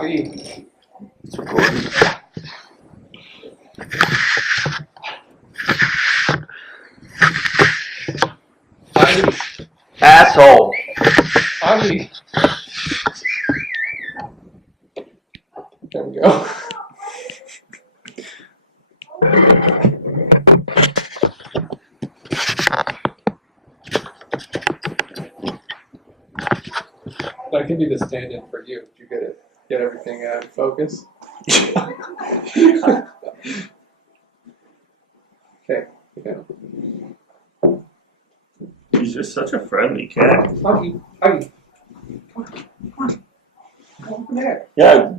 Aye. It's recording. Aye. Asshole. Aye. There we go. That can be the stand-in for you if you get everything in focus. Okay. He's just such a friendly cat. Aye. Aye. Come on. Go over there. Yeah,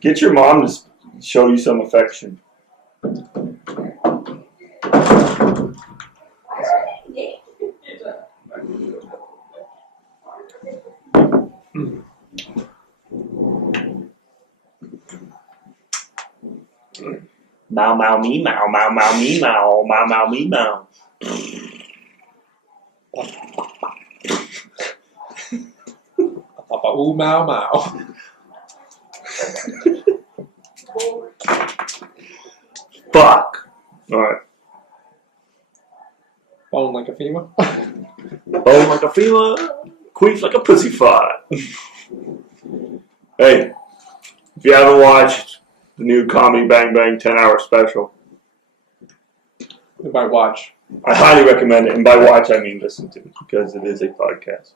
get your mom to show you some affection. Mow mow me mow mow mow me mow mow mow me mow. Papa ooh mow mow. Fuck. Alright. Bone like a femur. Bone like a femur, queef like a pussy fart. Hey, if you haven't watched the new Comedy Bang Bang 10-hour special, If I watch. I highly recommend it. And by watch, I mean listen to it, because it is a podcast.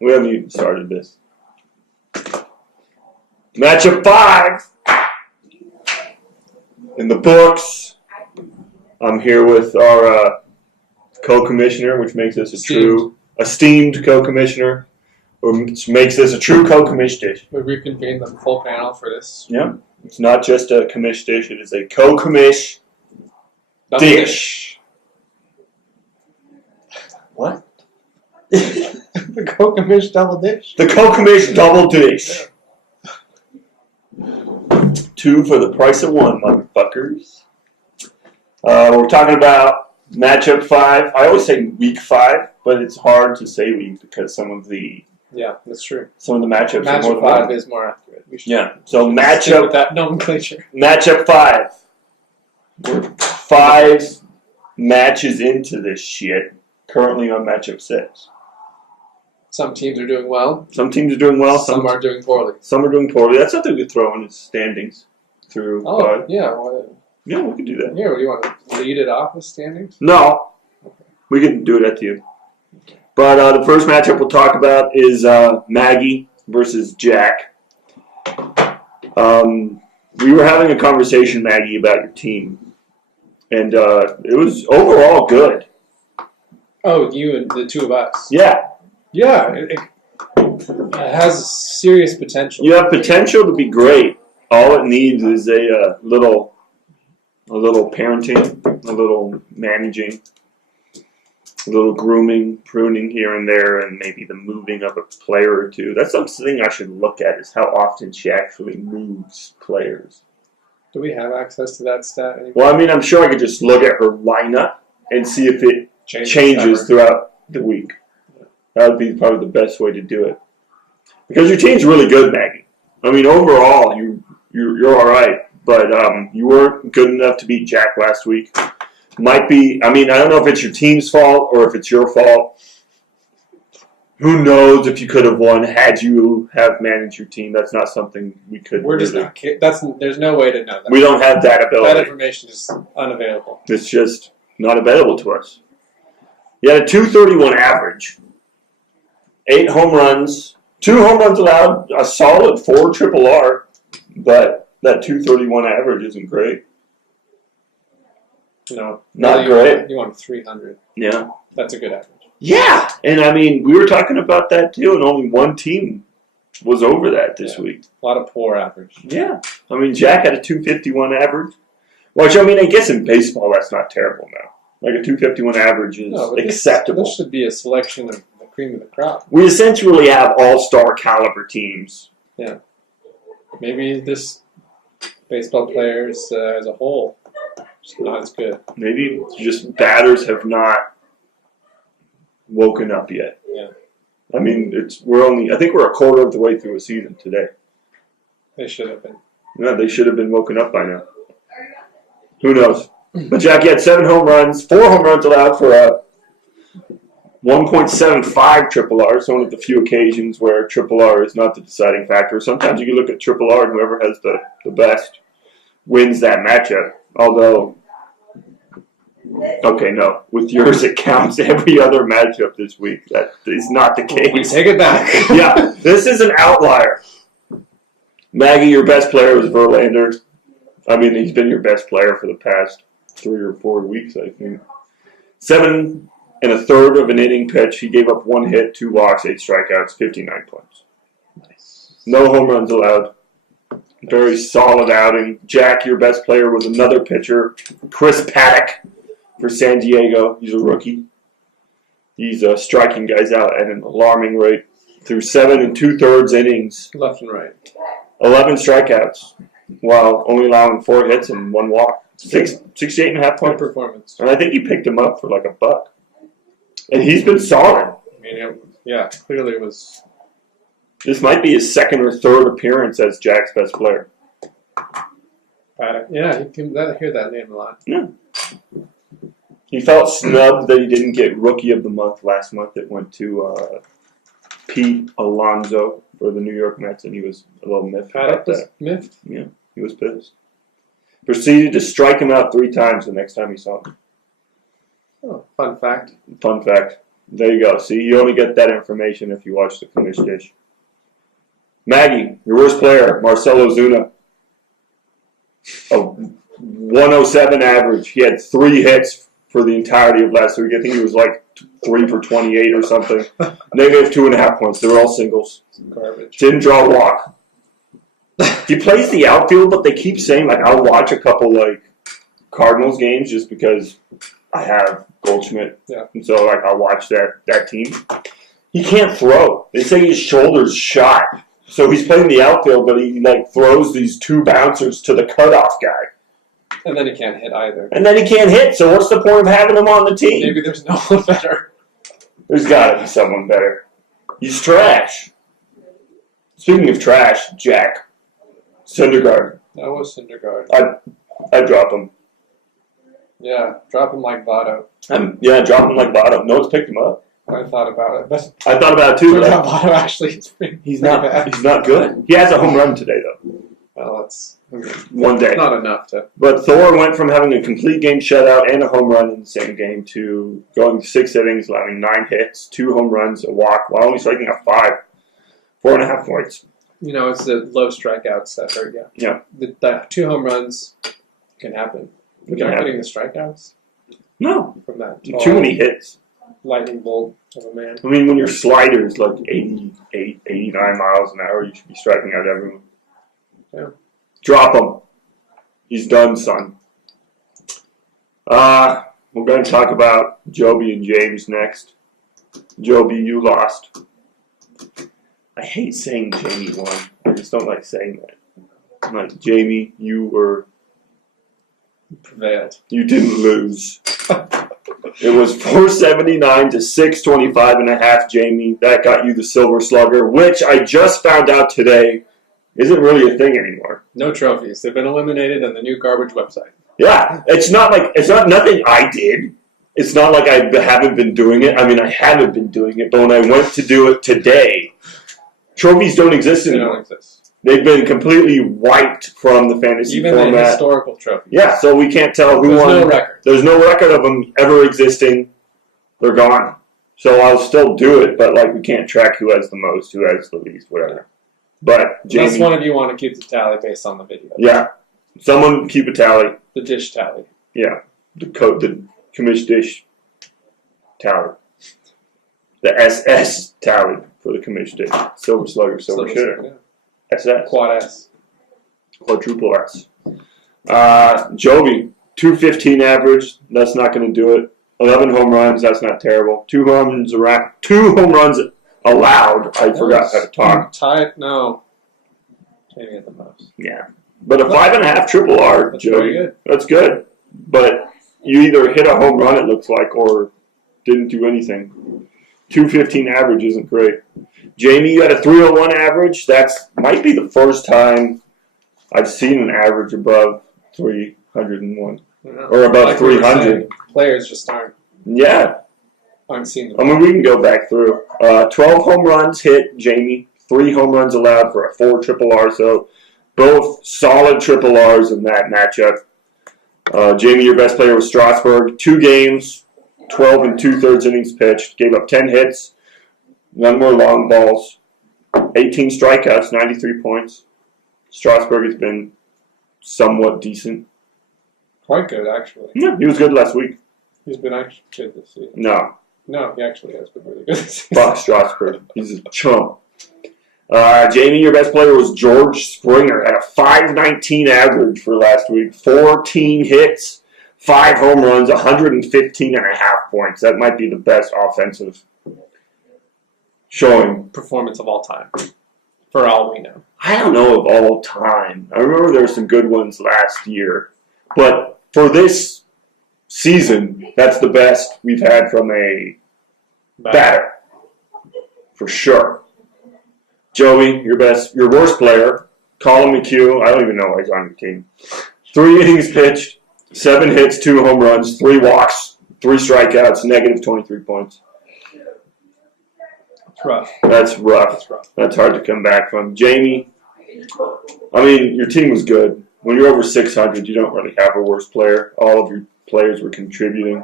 We haven't even started this. Matchup 5 in the books. I'm here with our co-commissioner, which makes us a true esteemed co-commissioner, which makes this a true co-commish dish. We reconvened the full panel for this. Yeah, it's not just a commish dish; it is a co-commish dish. What? The Co-Commish double dish. The Co-Commish double dish. 2 for the price of 1, motherfuckers. We're talking about matchup 5. I always say week 5, but it's hard to say week because some of the that's true. matchups are more Matchup 5 is more accurate. We should So stick with that nomenclature. matchup 5. We're 5 matches into this shit. Currently on matchup 6. Some teams are doing well. Some teams are doing well. Some are doing poorly. Some are doing poorly. That's something we could throw in as standings through. Oh, yeah. Well, yeah, we could do that. yeah, do you want to lead it off with standings? No, we can do it at the end. But the first matchup we'll talk about is Maggie versus Jack. We were having a conversation, Maggie, about your team, and it was overall good. Oh, you and the two of us. Yeah. Yeah, it has serious potential. You have potential to be great. All it needs is a little parenting, a little managing, a little grooming, pruning here and there, and maybe the moving of a player or two. That's something I should look at, is how often she actually moves players. Do we have access to that stat anymore? Well, I mean, I'm sure I could just look at her lineup and see if it changes throughout the week. That would be probably the best way to do it. Because your team's really good, Maggie. I mean, overall, you're all right. But you weren't good enough to beat Jack last week. Might be, I mean, I don't know if it's your team's fault or if it's your fault. Who knows if you could have won had you have managed your team. That's not something we could We're just not. There's no way to know that. We don't have that ability. That information is unavailable. It's just not available to us. You had a .231 average. 8 home runs. 2 home runs allowed. A solid 4 triple R. But that .231 average isn't great. No. Not great. You want 300. Yeah. That's a good average. Yeah. And I mean, we were talking about that too, and only one team was over that this week. A lot of poor average. Yeah. I mean, Jack had a .251 average. Which, I mean, I guess in baseball that's not terrible now. Like a .251 average is acceptable. This should be a selection of the cream of the crop. We essentially have all-star caliber teams. Yeah. Maybe this baseball players as a whole is not as good. Maybe just batters have not woken up yet. Yeah. I mean, I think we're a quarter of the way through a season today. They should have been. Yeah, they should have been woken up by now. Who knows? But Jackie had 7 home runs, 4 home runs allowed for a 1.75 triple R. It's one of the few occasions where triple R is not the deciding factor. Sometimes you can look at triple R and whoever has the best wins that matchup. Although, okay, no. With yours, it counts every other matchup this week. That is not the case. We take it back. Yeah, this is an outlier. Maggie, your best player was Verlander. I mean, he's been your best player for the past 3 or 4 weeks, I think. 7 1/3 of an inning pitch. He gave up 1 hit, 2 walks, 8 strikeouts, 59 points. Nice. No home runs allowed. Very solid outing. Jack, your best player, was another pitcher. Chris Paddock for San Diego. He's a rookie. He's striking guys out at an alarming rate. Through 7 2/3 innings. Left and right. 11 strikeouts, while only allowing 4 hits and 1 walk. 68.5 Good points. performance. And I think he picked him up for like $1. And he's been solid. I mean, clearly it was. This might be his 2nd or 3rd appearance as Jack's best player. Yeah, you can hear that name a lot. Yeah. He felt snubbed that he didn't get Rookie of the Month last month. It went to Pete Alonso for the New York Mets, and he was a little miffed about that. Miffed? Yeah, he was pissed. Proceeded to strike him out 3 times the next time he saw him. Oh, fun fact. Fun fact. There you go. See, you only get that information if you watch the Commish Dish. Maggie, your worst player, Marcelo Zuna. A 107 average. He had 3 hits for the entirety of last week. I think he was like 3 for 28 or something. Negative 2.5 points. They were all singles. Garbage. Didn't draw a walk. He plays the outfield, but they keep saying, like, I'll watch a couple, like, Cardinals games just because I have Goldschmidt. Yeah. And so, like, I'll watch that team. He can't throw. They say his shoulder's shot. So he's playing the outfield, but he, like, throws these 2 bouncers to the cutoff guy. And then he can't hit either. And then he can't hit, so what's the point of having him on the team? Maybe there's no one better. There's got to be someone better. He's trash. Speaking of trash, Jack. Syndergaard. That was Syndergaard. I'd drop him. Yeah, drop him like Votto. Drop him like Votto. No one's picked him up. I thought about it, but I thought about it too. turns out Votto actually is He's pretty not. bad. He's not good. He has a home run today though. Well, that's One day. not enough to. But Thor went from having a complete game shutout and a home run in the same game to going 6 innings, allowing 9 hits, 2 home runs, a walk, while only striking out 5. 4.5 points. You know, it's the low strikeouts that hurt you. Yeah. The 2 home runs can happen. You're not getting the strikeouts No. from that Too many hits. lightning bolt of a man. I mean, when your slider is like 88, 89 miles an hour, you should be striking out everyone. Yeah. Drop him. He's done, son. We're going to talk about Joby and James next. Joby, you lost. I hate saying Jamie won. I just don't like saying that. I'm like, Jamie, you Prevailed. You didn't lose. It was 479 to 625.5, Jamie. That got you the Silver Slugger, which I just found out today isn't really a thing anymore. No trophies. They've been eliminated on the new garbage website. Yeah, it's not nothing I did. It's not like I haven't been doing it. I mean, I haven't been doing it, but when I went to do it today, trophies don't exist They anymore. don't exist. They've been completely wiped from the fantasy Even format. the historical trophies. Yeah, so we can't tell who There's won. no record. There's no record of them ever existing. They're gone. So I'll still do it, but like we can't track who has the most, who has the least, whatever. But Jamie, Unless one of you want to keep the tally based on the video. yeah, someone keep a tally. The dish tally. Yeah, the Commish Dish tally, the SS tally for the Commish Dish. Silver Slugger, Silver Shitter, Yeah. SS, Quad S. quadruple S. Joby, 215 average. That's not going to do it. 11 home runs. That's not terrible. 2 home runs allowed. I forgot how to talk. Tied? No. Jamie at the most. Yeah, but a 5.5 triple R, That's Joby. very good. That's good. But you either hit a home run, it looks like, or didn't do anything. 215 average isn't great. Jamie, you had a 301 average. That might be the first time I've seen an average above 301 Yeah. or above Like we were 300. saying, players just aren't seeing the I mean, we can go back through. 12 home runs hit Jamie. 3 home runs allowed for a 4 triple R. So both solid triple Rs in that matchup. Jamie, your best player was Strasburg. 2 games, 12 and 2/3 innings pitched. Gave up 10 hits. None more long balls. 18 strikeouts, 93 points. Strasburg has been somewhat decent. quite good actually. Yeah, he was good last week. He's been actually good this season. No, he actually has been really good this season. fuck Strasburg. He's a chump. Jamie, your best player was George Springer. Had a 519 average for last week. 14 hits, 5 home runs, 115.5 points. That might be the best offensive showing. Performance of all time, for all we know. I don't know of all time. I remember there were some good ones last year. But for this season, that's the best we've had from a batter. For sure. Joey, your worst player, Colin McHugh. I don't even know why he's on your team. 3 innings pitched, 7 hits, 2 home runs, 3 walks, 3 strikeouts, negative 23 points. It's rough. That's rough. It's rough. That's hard to come back from. Jamie, I mean, your team was good. When you're over 600, you don't really have a worst player. All of your players were contributing.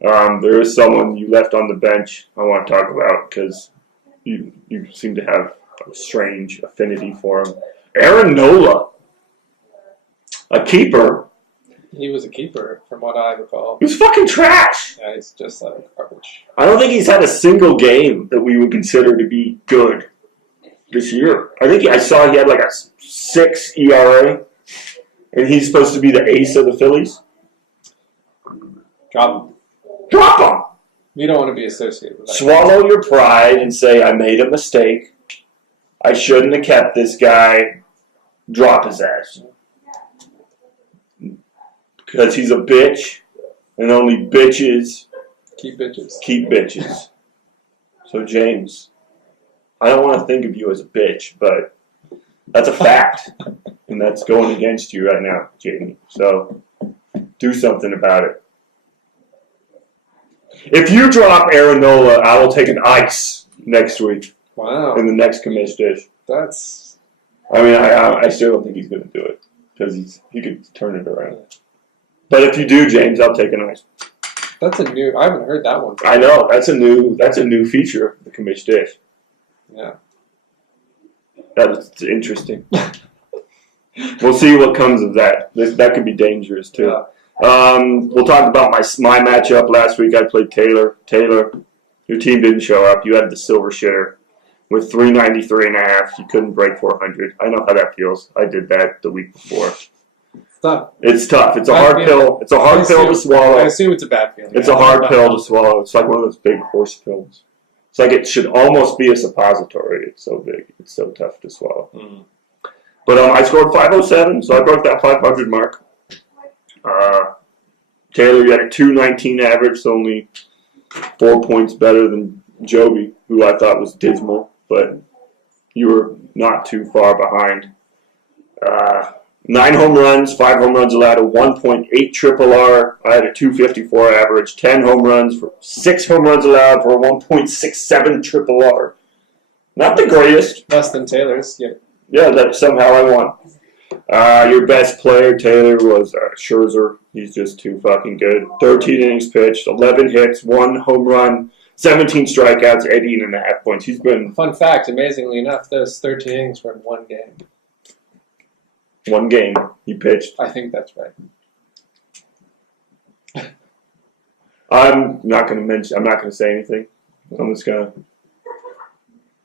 There is someone you left on the bench I want to talk about because you seem to have a strange affinity for him. Aaron Nola, a keeper. He was a keeper, from what I recall. He was fucking trash. Yeah, he's just like garbage. I don't think he's had a single game that we would consider to be good this year. I saw he had like a 6 ERA, and he's supposed to be the ace of the Phillies. Drop him. Drop him! You don't want to be associated with that. Swallow your pride and say, I made a mistake. I shouldn't have kept this guy. Drop his ass. Because he's a bitch, and only bitches Keep bitches. keep bitches. So, James, I don't want to think of you as a bitch, but that's a fact. And that's going against you right now, Jamie. So, do something about it. If you drop Aaron Nola, I will take an ice next week Wow. in the next commish dish. That's... I mean, I still don't think he's going to do it because he could turn it around. But if you do, James, I'll take an ice. That's a new... I haven't heard that one. I know that's a new feature of the commish dish. Yeah. That's interesting. We'll see what comes of that. That could be dangerous too. Yeah. We'll talk about my matchup last week. I played Taylor. Taylor, your team didn't show up. You had the silver shitter with 393.5. You couldn't break 400. I know how that feels. I did that the week before. It's tough. It's tough. It's a Bad hard feeling. pill. It's a hard pill to I swallow. assume it's a bad feeling. It's a hard pill to swallow. It's like one of those big horse pills. It's like it should almost be a suppository. It's so big. It's so tough to swallow. Mm. But I scored 507, so I broke that 500 mark. Taylor, you had a 219 average, so only 4 points better than Joby, who I thought was dismal, but you were not too far behind. 9 home runs, 5 home runs allowed, a 1.8 triple R. I had a 254 average, 10 home runs, 6 home runs allowed for a 1.67 triple R. Not the greatest. Less than Taylor's. Yeah. Yeah, that somehow I won. Your best player, Taylor, was Scherzer. He's just too fucking good. 13 innings pitched, 11 hits, 1 home run, 17 strikeouts, 18.5 points. He's been... Fun fact, amazingly enough, those 13 innings were in one game. One game he pitched. I think that's right. I'm not going to say anything. I'm just going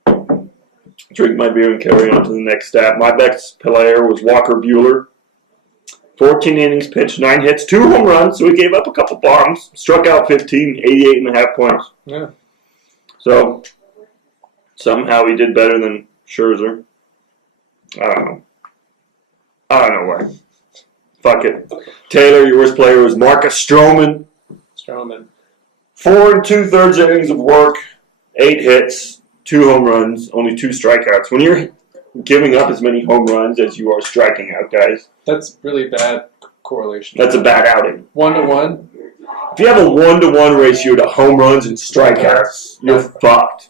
to drink my beer and carry on to the next stat. My best player was Walker Buehler. 14 innings pitched, 9 hits, 2 home runs, so he gave up a couple bombs. Struck out 15, 88.5 points. Yeah. So, somehow he did better than Scherzer. I don't know why. Fuck it. Taylor, your worst player was Marcus Stroman. 4 2/3 innings of work, 8 hits, 2 home runs, only 2 strikeouts. When you're giving up as many home runs as you are striking out guys. That's really bad correlation. That's a bad outing. 1-to-1. If you have a 1-to-1 ratio to home runs and strikeouts, you're fucked.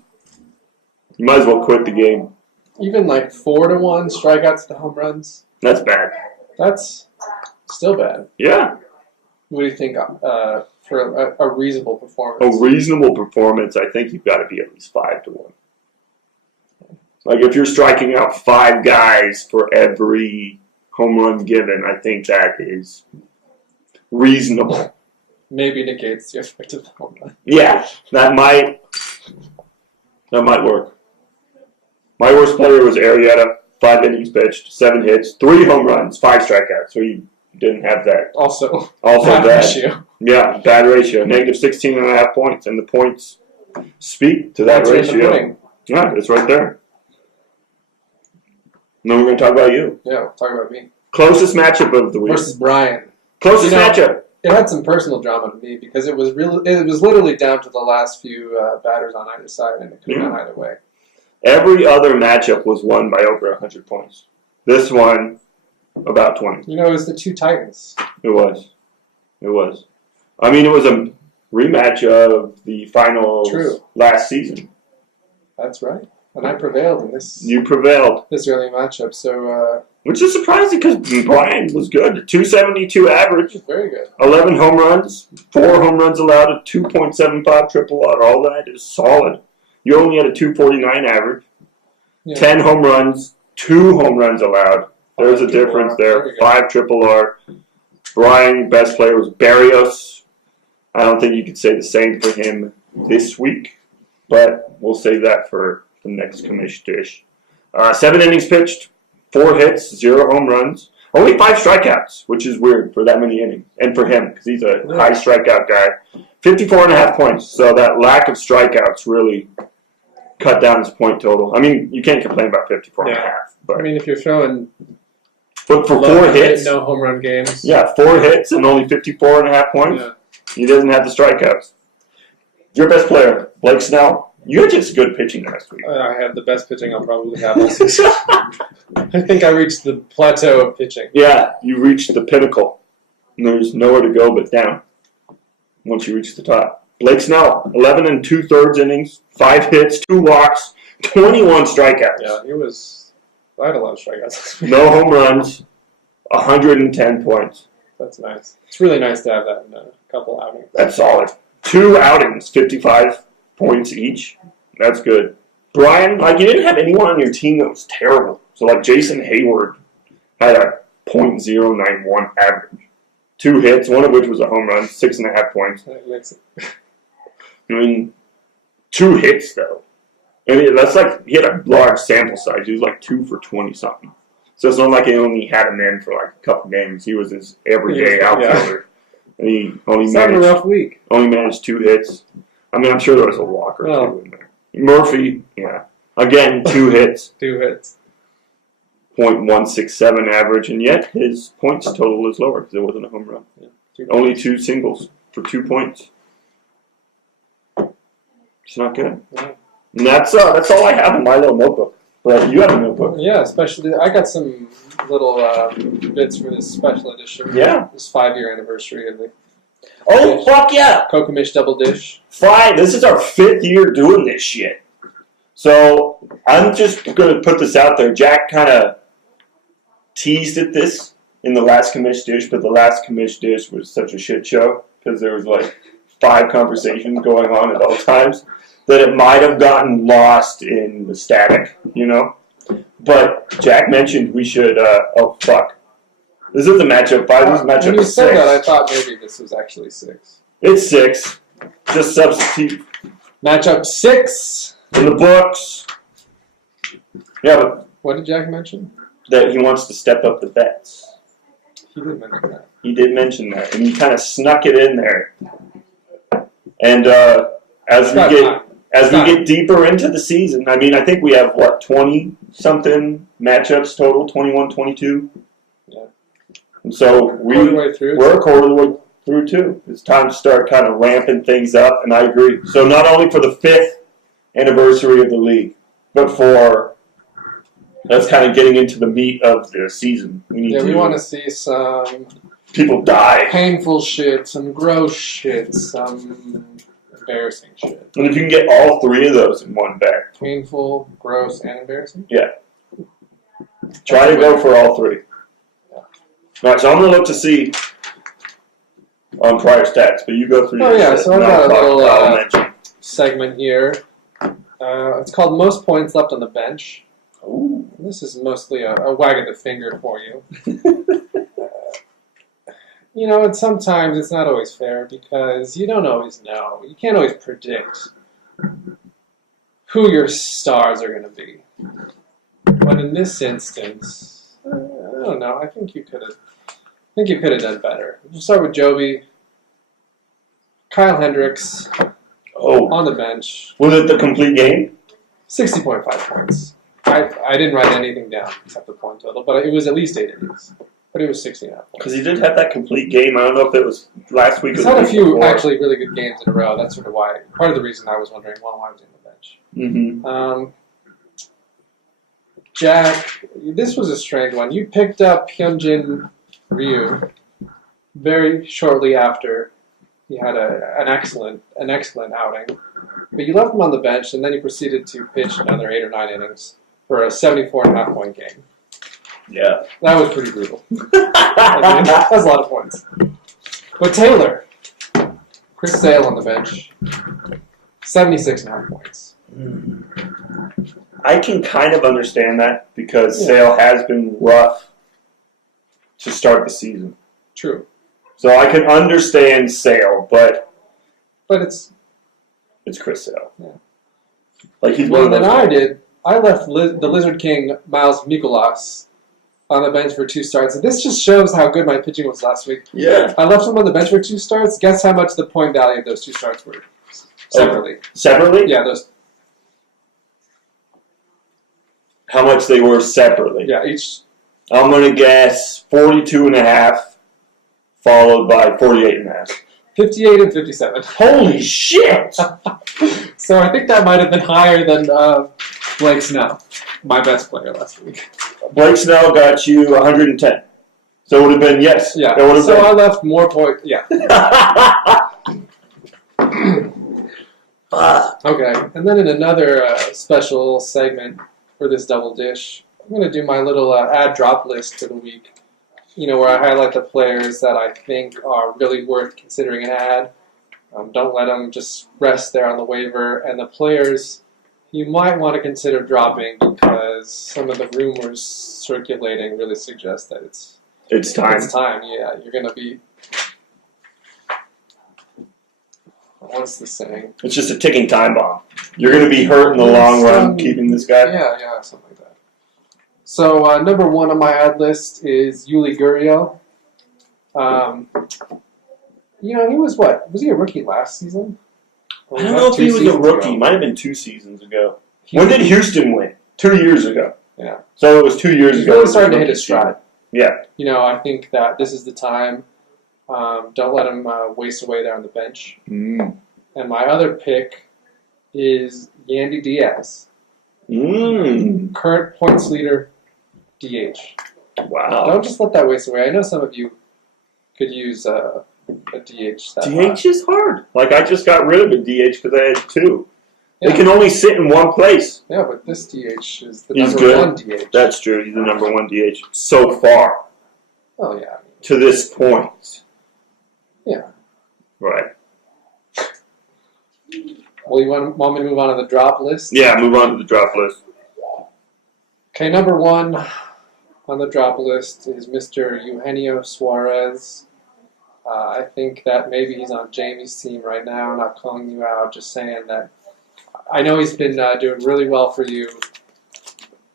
You might as well quit the game. Even like 4-to-1 strikeouts to home runs. That's bad. That's still bad. Yeah. What do you think for a reasonable performance? A reasonable performance, I think you've got to be at least 5-to-1. Like if you're striking out 5 guys for every home run given, I think that is reasonable. Maybe negates the effect of the home run. Yeah, that might work. My worst player was Arrieta, 5 innings pitched, 7 hits, 3 home runs, 5 strikeouts. So he didn't have that. Also bad ratio. Yeah, bad ratio. Negative 16.5 points. And the points speak to that ratio. Yeah, it's right there. And then we're going to talk about you. Yeah, we'll talk about me. Closest matchup of the week. Versus Brian. Closest matchup. It had some personal drama to me because it was literally down to the last few batters on either side, and it could have gone either way. Every other matchup was won by over 100 points. This one, about 20. You know, it was the two Titans. It was. I mean, it was a rematch of the finals last season. That's right. And I prevailed in this. You prevailed. This early matchup, so... which is surprising because Brian was good. 272 average. Very good. 11 home runs, 4 home runs allowed, a 2.75 triple R. All that is solid. You only had a 249 average. Yeah. 10 home runs, 2 home runs allowed. There's a difference there. 5 triple R. Brian, best player, was Barrios. I don't think you could say the same for him this week, but we'll save that for the next commish dish. 7 innings pitched, 4 hits, 0 home runs. Only 5 strikeouts, which is weird for that many innings. And for him, because he's a high strikeout guy. 54.5 points. So that lack of strikeouts really cut down his point total. I mean, you can't complain about 54.5. But I mean, if you're throwing... But for 4 hits... No home run games. Yeah, 4 hits and only 54.5 points. Yeah. He doesn't have the strikeouts. Your best player, Blake Snell. You had just good pitching last week. I had the best pitching I'll probably have all season. I think I reached the plateau of pitching. Yeah, you reached the pinnacle. And there's nowhere to go but down once you reach the top. Blake Snell, 11 2/3 innings, 5 hits, 2 walks, 21 strikeouts. Yeah, I had a lot of strikeouts. No home runs, 110 points. That's nice. It's really nice to have that in a couple outings. That's solid. 2 outings, 55 points each. That's good. Brian, you didn't have anyone on your team that was terrible. So, Jason Hayward had a .091 average. 2 hits, one of which was a home run, 6.5 points. I mean, 2 hits, though. I mean, that's he had a large sample size. He was 2 for 20-something. So it's not like he only had him in for a couple games. He was his everyday outfielder. And he only a rough week. Only managed 2 hits. I mean, I'm sure there was a walk or 2 in there. Murphy, again, 2 hits. 2 hits. .167 average, and yet his points total is lower because it wasn't a home run. Yeah, only 2 singles for 2 points. It's not good. Yeah. And that's all I have in my little notebook. But you have a notebook. Yeah, especially I got some little bits for this special edition. Yeah. This 5-year anniversary of the fuck yeah! Co-Commish Double Dish. 5. This is our 5th year doing this shit. So I'm just going to put this out there. Jack kind of teased at this in the last commish dish, but the last commish dish was such a shit show because there was 5 conversations going on at all times that it might have gotten lost in the static, But Jack mentioned we should, This is the matchup 5, this is matchup 6. When you said that, I thought maybe this was actually 6. It's 6. Just substitute. Matchup 6. In the books. Yeah, but... What did Jack mention? That he wants to step up the bets. He did mention that. He did mention that, and he kind of snuck it in there. And as we get deeper into the season, I mean, I think we have, 20-something matchups total, 21, 22? Yeah. And so we're a quarter of the way through, too. It's time to start kind of ramping things up, and I agree. So not only for the 5th anniversary of the league, but for That's kind of getting into the meat of the season. We want to see some people die, painful shit, some gross shit, some embarrassing shit. And if you can get all three of those in one bag, painful, gross, and embarrassing. Yeah. Try to go for all three. Yeah. All right, so I'm gonna look to see on prior stats, but you go through. Oh your yeah, set, so I've got a little mention. segment here. It's called Most Points Left on the Bench. Ooh. This is mostly a wag of the finger for you. And sometimes it's not always fair because you don't always know. You can't always predict who your stars are going to be. But in this instance, I don't know. I think you could have done better. We'll start with Joby. Kyle Hendricks on the bench. Was it the complete game? 60.5 points. I didn't write anything down except the point total, but it was at least 8 innings. But it was 60.5 points. Because he did have that complete game. I don't know if it was last week. He's had a few actually really good games in a row. That's sort of why. Part of the reason I was wondering why was he on the bench. Mm-hmm. Jack, this was a strange one. You picked up Hyunjin Ryu very shortly after he had an excellent outing, but you left him on the bench, and then you proceeded to pitch another 8 or 9 innings for a 74.5 point game. Yeah, that was pretty brutal. That was a lot of points. But Taylor, Chris Sale on the bench, 76.5 points. I can kind of understand that because Sale has been rough to start the season. True. So I can understand Sale, but it's Chris Sale. Yeah. Like he's one of those. I left the Lizard King Miles Mikolas on the bench for 2 starts. And this just shows how good my pitching was last week. Yeah. I left him on the bench for 2 starts. Guess how much the point value of those 2 starts were? Separately. Separately? Yeah, those. How much they were separately? Yeah, each. I'm going to guess 42.5, followed by 48.5. 58 and 57. Holy shit! So I think that might have been higher than Blake Snell, my best player last week. Blake Snell got you 110. So it would have been, yes. Yeah. So I left more points. Yeah. Okay. And then in another special segment for this double dish, I'm going to do my little ad drop list for the week. Where I highlight the players that I think are really worth considering an ad. Don't let them just rest there on the waiver. And the players you might want to consider dropping because some of the rumors circulating really suggest that it's time. It's time, yeah. You're going to be... What's the saying? It's just a ticking time bomb. You're going to be hurt in the long run keeping this guy. Yeah, something like that. So, number 1 on my ad list is Yuli Gurriel. He was what? Was he a rookie last season? I don't know if he was a rookie. Ago? Might have been 2 seasons ago. When did Houston win? 2 years ago. Yeah. So it was 2 years ago. He's really starting to hit his stride. Yeah. I think that this is the time. Don't let him waste away there on the bench. Mm. And my other pick is Yandy Diaz. Current points leader, DH. Wow. Don't just let that waste away. I know some of you could use a DH. DH is hard. Like, I just got rid of a DH because I had 2. Yeah. They can only sit in one place. Yeah, but this DH is the He's number good. 1 DH. That's true. He's the number 1 DH so far. Oh, yeah. To this point. Yeah. Right. Well, you want me to move on to the drop list? Yeah, move on to the drop list. Okay, number 1 on the drop list is Mr. Eugenio Suarez. I think that maybe he's on Jamie's team right now. I'm not calling you out, just saying that I know he's been doing really well for you,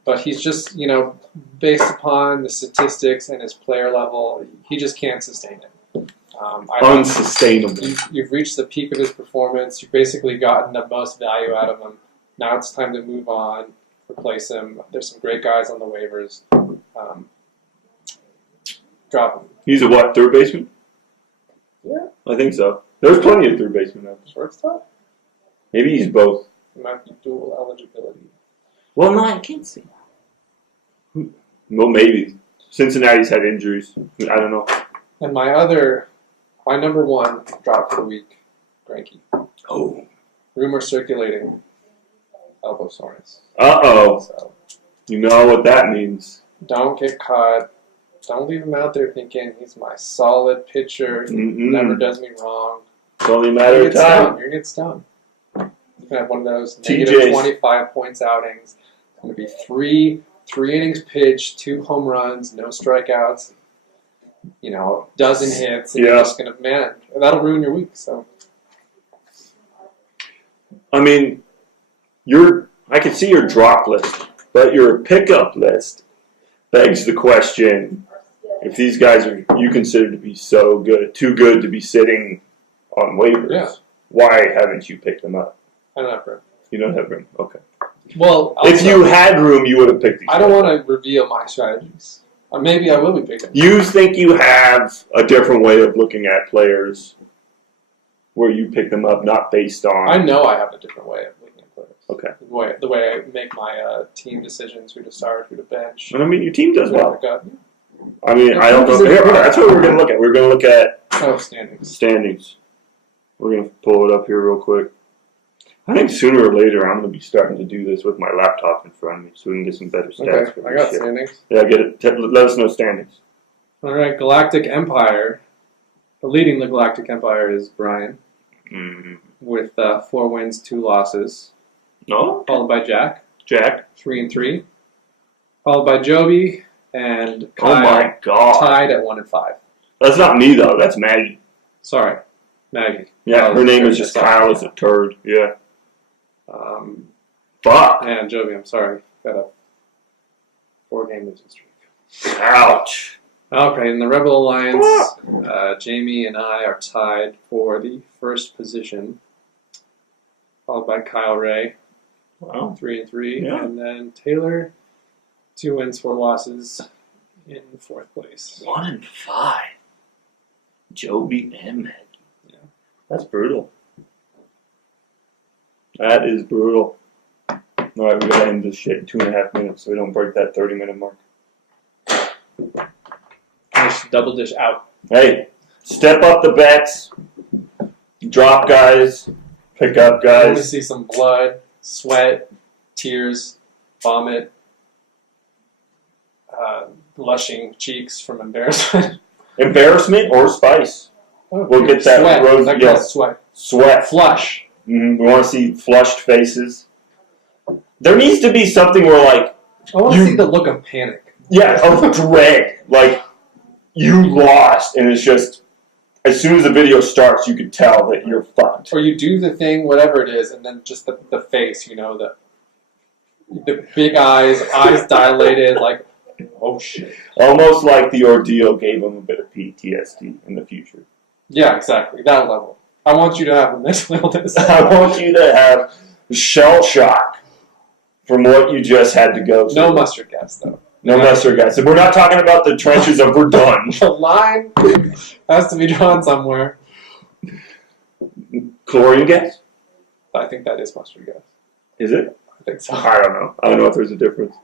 but he's just, based upon the statistics and his player level, he just can't sustain it. Unsustainable. You've reached the peak of his performance. You've basically gotten the most value out of him. Now it's time to move on, replace him. There's some great guys on the waivers. Drop him. He's a what, third baseman? Yeah. I think so. There's plenty of third basemen now. Shortstop? Maybe he's both. It might be dual eligibility. Well, no, I can't see. Well, maybe. Cincinnati's had injuries. I don't know. And my number one drop for the week, Granky. Oh. Rumor circulating. Elbow soreness. Uh-oh. So You know what that means. don't get caught. Don't leave him out there thinking he's my solid pitcher. Never does me wrong. It's only a matter of time. You're going to get stung. You're going to have one of those TJ's. negative 25 points outings. It's going to be three innings pitched, 2 home runs, no strikeouts, a dozen hits. And you're just going to, man, that'll ruin your week. So, I mean, I can see your drop list, but your pickup list begs the question, if these guys you consider to be so good, too good to be sitting on waivers, why haven't you picked them up? I don't have room. You don't have room? Okay. Well, if you had room, you would have picked these. I don't want to reveal my strategies. Or maybe I will be picking. You think you have a different way of looking at players where you pick them up, not based on... I know I have a different way of looking at players. Okay. The way I make my team decisions, who to start, who to bench. And I mean, your team does well. I mean, Yeah, I don't know. Here, that's what we're going to look at. We're going to look at standings. We're going to pull it up here real quick. I think sooner or later I'm going to be starting to do this with my laptop in front of me so we can get some better stats. Okay, I got standings. Yeah, get it. Let us know standings. All right, Galactic Empire. Leading the Galactic Empire is Brian with 4 wins, 2 losses. No? Followed by Jack. 3-3. Followed by Joby and Kyle. Oh my God. Tied at 1-5. That's not me though. That's Maggie. Sorry, Maggie. Yeah, her name is just Kyle is a turd. Yeah. Fuck. And Joby, I'm sorry. Got a 4-game losing streak. Ouch. Okay, in the Rebel Alliance, Jamie and I are tied for the first position, followed by Kyle Ray, 3-3, and then Taylor, 2 wins, 4 losses, in 4th place. 1-5. Joby and Maggie. Yeah, that's brutal. That is brutal. All right, we gotta end this shit in 2.5 minutes so we don't break that 30-minute mark. Double dish out. Hey, step up the bets. Drop guys. Pick up guys. I want to see some blood, sweat, tears, vomit, blushing cheeks from embarrassment. Embarrassment or spice. We'll get that. Sweat. Rose, sweat. Flush. We want to see flushed faces. There needs to be something where, like... I want to see the look of panic. Yeah, of dread. Like, you lost, and it's just... As soon as the video starts, you can tell that you're fucked. Or you do the thing, whatever it is, and then just the face, the big eyes dilated, like, oh shit. Almost like the ordeal gave him a bit of PTSD in the future. Yeah, exactly. That level. I want you to have a mental illness. I want you to have shell shock from what you just had to go through. No mustard gas, though. No mustard gas. We're not talking about the trenches of we're done. The line has to be drawn somewhere. Chlorine gas? I think that is mustard gas. Is it? I think so. I don't know. I don't know if there's a difference.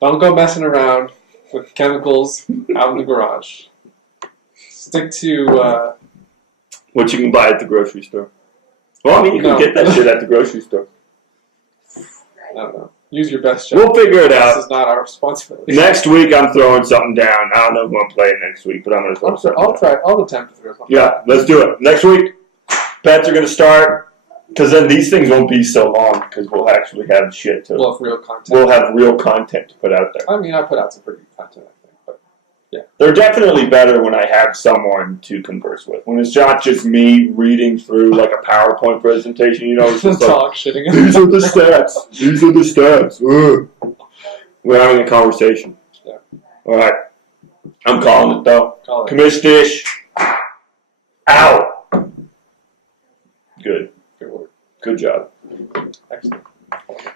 Don't go messing around with chemicals out in the garage. Stick to... what you can buy at the grocery store. Well, I mean, you can get that shit at the grocery store. I don't know. Use your best judgment. We'll figure it out. This is not our responsibility. Next week, I'm throwing something down. I don't know who I'm playing next week, but I'm going to throw something down. I'll attempt to throw something down. Let's do it. Next week, bets are going to start, because then these things won't be so long, because we'll actually have shit to... We'll have real content. We'll have real content to put out there. I mean, I put out some pretty good content, I think, but yeah. They're definitely better when I have someone to converse with. When it's not just me reading through like a PowerPoint presentation, it's just like, these are the stats. These are the stats. Ugh. We're having a conversation. Yeah. All right. I'm calling it, though. Call it. Commish dish. Out. Good. Good work. Good job. Excellent.